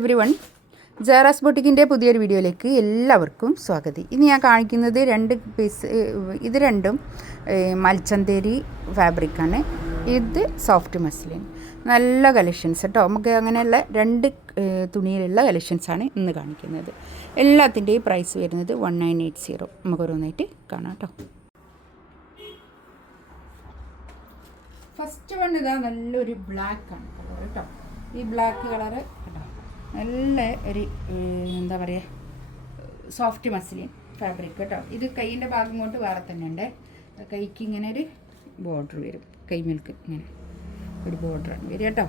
Everyone, ജാറാസ് ബൊട്ടിക്കിൻ്റെ പുതിയൊരു വീഡിയോയിലേക്ക് എല്ലാവർക്കും സ്വാഗതം. ഇന്ന് ഞാൻ കാണിക്കുന്നത് ഇത് രണ്ടും മൽച്ചന്തേരി ഫാബ്രിക്കാണ്. ഇത് സോഫ്റ്റ് മസ്ലിൻ. നല്ല കളക്ഷൻസ് കേട്ടോ. നമുക്ക് അങ്ങനെയുള്ള രണ്ട് തുണിയിലുള്ള കളക്ഷൻസാണ് ഇന്ന് കാണിക്കുന്നത്. എല്ലാത്തിൻ്റെയും പ്രൈസ് വരുന്നത് 1980. നമുക്ക് ഓരോന്നായിട്ട് കാണാം കേട്ടോ. ഫസ്റ്റ് വൺ ഇതാ നല്ലൊരു ബ്ലാക്കാണ് കളർ കേട്ടോ. ഈ ബ്ലാക്ക് കളറ് കേട്ടോ, നല്ല ഒരു എന്താ പറയുക, സോഫ്റ്റ് മസ്ലിൻ ഫാബ്രിക് കേട്ടോ. ഇത് കൈയിൻ്റെ ഭാഗം കൊണ്ട് വേറെ തന്നെ ഉണ്ട്. കൈക്ക് ഇങ്ങനെ ഒരു ബോർഡർ വരും, കൈമിൽക്ക് ഇങ്ങനെ ഒരു ബോർഡറാണ് വരിക കേട്ടോ.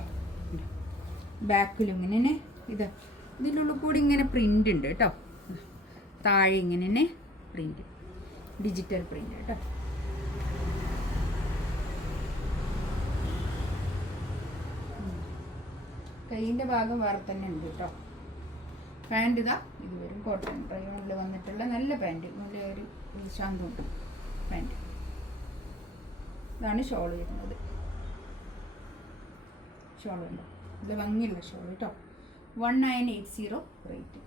ബാക്കിലും ഇങ്ങനെ ഇതിൻ്റെ ഉള്ളിൽ കൂടി ഇങ്ങനെ പ്രിൻ്റ് ഉണ്ട് കേട്ടോ. താഴെ ഇങ്ങനെ തന്നെ പ്രിൻ്റ്, ഡിജിറ്റൽ പ്രിൻ്റ് കേട്ടോ. കൈയിൻ്റെ ഭാഗം വേറെ തന്നെ ഉണ്ട് കേട്ടോ. പാൻറ് ഇതാ ഇത് വരും, കോട്ടൺ റയോണിൽ വന്നിട്ടുള്ള നല്ല പാൻറ്, നല്ല ഒരു ശാന്തമുണ്ട് പാൻറ്. ഇതാണ് ഷോൾ വരുന്നത്. ഷോൾ ഉണ്ടോ, നല്ല ഭംഗിയുള്ള ഷോൾ കേട്ടോ. 1980 റേറ്റ്.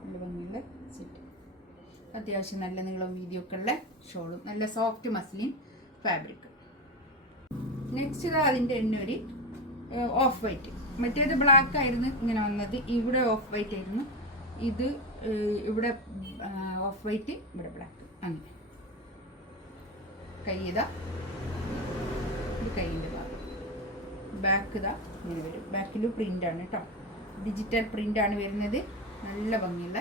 നല്ല ഭംഗിയുള്ള സെറ്റ്, അത്യാവശ്യം നല്ല നീളം വീതിയൊക്കെ ഉള്ള ഷോളും, നല്ല സോഫ്റ്റ് മസ്ലിൻ ഫാബ്രിക്. നെക്സ്റ്റ് ഇതാ അതിൻ്റെ തന്നെ ഒരു ഓഫ് വൈറ്റ്. മറ്റേത് ബ്ലാക്ക് ആയിരുന്നു ഇങ്ങനെ വന്നത്, ഇവിടെ ഓഫ് വൈറ്റ് ആയിരുന്നു. ഇത് ഇവിടെ ഓഫ് വൈറ്റ്, ഇവിടെ ബ്ലാക്ക്, അങ്ങനെ. കൈ ഇതാ, ഇത് കൈയിൻ്റെ ഭാഗം. ബാക്ക് ഇതാ ഇങ്ങനെ വരും. ബാക്കിലും പ്രിൻ്റാണ് കേട്ടോ, ഡിജിറ്റൽ പ്രിൻ്റാണ് വരുന്നത്. നല്ല ഭംഗിയുള്ള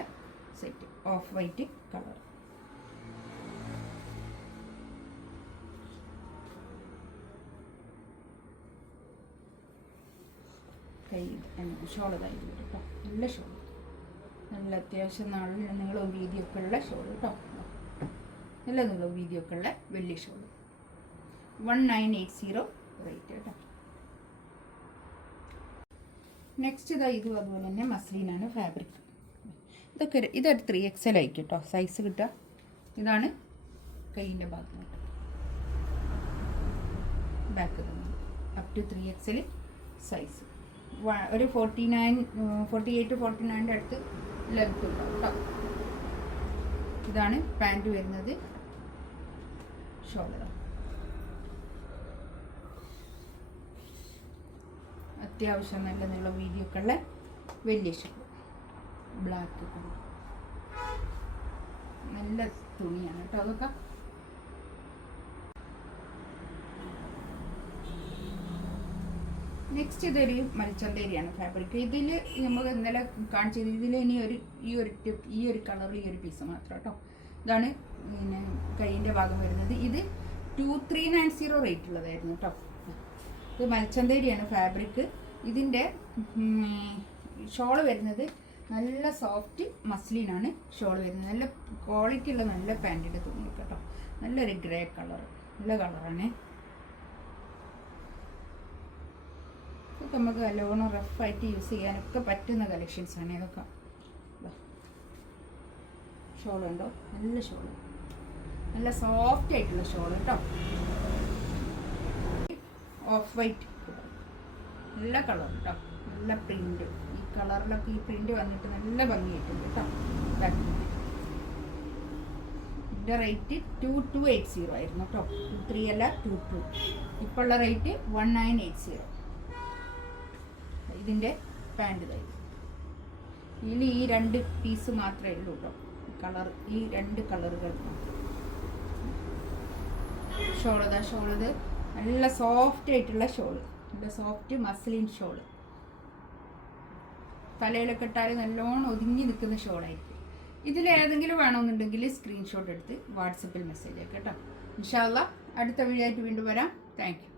സെറ്റ്, ഓഫ് വൈറ്റ് കളർ. കൈ ഷോൾ ഇതായിട്ട് വരും കേട്ടോ. നല്ല ഷോൾ, നല്ല അത്യാവശ്യം നല്ല നീളവും വീതിയൊക്കെ ഉള്ള ഷോൾ കേട്ടോ. നല്ല നീളവും വീതിയൊക്കെ ഉള്ള വലിയ ഷോൾ. 1980 റേറ്റ് കേട്ടോ. നെക്സ്റ്റ് ഇതാ ഇതും അതുപോലെ തന്നെ മസ്ലിനാണ് ഫാബ്രിക്. ഇതൊരു 3XL ആയിരിക്കും കേട്ടോ സൈസ് കിട്ടുക. ഇതാണ് കൈയിൻ്റെ ഭാഗം കേട്ടോ. ബാക്ക് തന്നെ അപ് ടു 3XL സൈസ്. ഒരു 48 to 49 അടുത്ത് ലെങ്ത് ഉണ്ടാവും കേട്ടോ. ഇതാണ് പാൻറ് വരുന്നത്. ഷോൾഡർ അത്യാവശ്യം നല്ല നീളം വീതിയൊക്കെ ഉള്ള വലിയ ഷോൾ. ബ്ലാക്ക് നല്ല തുണിയാണ് കേട്ടോ അതൊക്കെ. നെക്സ്റ്റ് ഇതൊരു മൽച്ചന്തേരിയാണ് ഫാബ്രിക്. ഇതിൽ നമുക്ക് ഇന്നലെ കാണിച്ചത്, ഇതിൽ ഇനി ഈ ഒരു കളർ, ഈ ഒരു പീസ് മാത്രം കേട്ടോ. ഇതാണ് പിന്നെ കൈയിൻ്റെ ഭാഗം വരുന്നത്. ഇത് 2390 റേറ്റ് ഉള്ളതായിരുന്നു കേട്ടോ. ഇത് മൽച്ചന്തേരിയാണ് ഫാബ്രിക്. ഇതിൻ്റെ ഷോള് വരുന്നത് നല്ല സോഫ്റ്റ് മസ്ലിനാണ് ഷോൾ വരുന്നത്. നല്ല ക്വാളിറ്റി ഉള്ള നല്ല പാൻറ്റിൻ്റെ തുണി കേട്ടോ. നല്ലൊരു ഗ്രേ കളർ, നല്ല കളറാണ്. ഇതൊക്കെ നമുക്ക് നല്ലോണം റഫായിട്ട് യൂസ് ചെയ്യാനൊക്കെ പറ്റുന്ന കളക്ഷൻസാണ് ഇതൊക്കെ. ഷോളുണ്ടോ, നല്ല ഷോള്, നല്ല സോഫ്റ്റ് ആയിട്ടുള്ള ഷോൾ കേട്ടോ. ഓഫ് വൈറ്റ്, നല്ല കളർ കേട്ടോ, നല്ല പ്രിന്റ്. ഈ കളറിലൊക്കെ ഈ പ്രിന്റ് വന്നിട്ട് നല്ല ഭംഗിയായിട്ടുണ്ട് കേട്ടോ. ഇതിൻ്റെ റേറ്റ് 2280 ആയിരുന്നു കേട്ടോ. 23 അല്ല, 22. ഇപ്പോൾ ഉള്ള റേറ്റ് 1980. ഇതിൻ്റെ പാൻറ് ഇതായി. ഇതിൽ ഈ രണ്ട് പീസ് മാത്രമേ ഉള്ളൂ കേട്ടോ. കളർ, ഈ രണ്ട് കളറുകൾ. ഷോളത് നല്ല സോഫ്റ്റ് ആയിട്ടുള്ള ഷോള്, നല്ല സോഫ്റ്റ് മസ്ലിൻ ഷോള്. തലയിലൊക്കെ ഇട്ടാൽ നല്ലോണം ഒതുങ്ങി നിൽക്കുന്ന ഷോളായിരിക്കും. ഇതിലേതെങ്കിലും വേണമെന്നുണ്ടെങ്കിൽ സ്ക്രീൻഷോട്ട് എടുത്ത് വാട്സപ്പിൽ മെസ്സേജ് ആക്കാം കേട്ടോ. ഇൻഷാ അല്ലാഹ് അടുത്ത വീഡിയോ ആയിട്ട് വീണ്ടും വരാം. Thank you.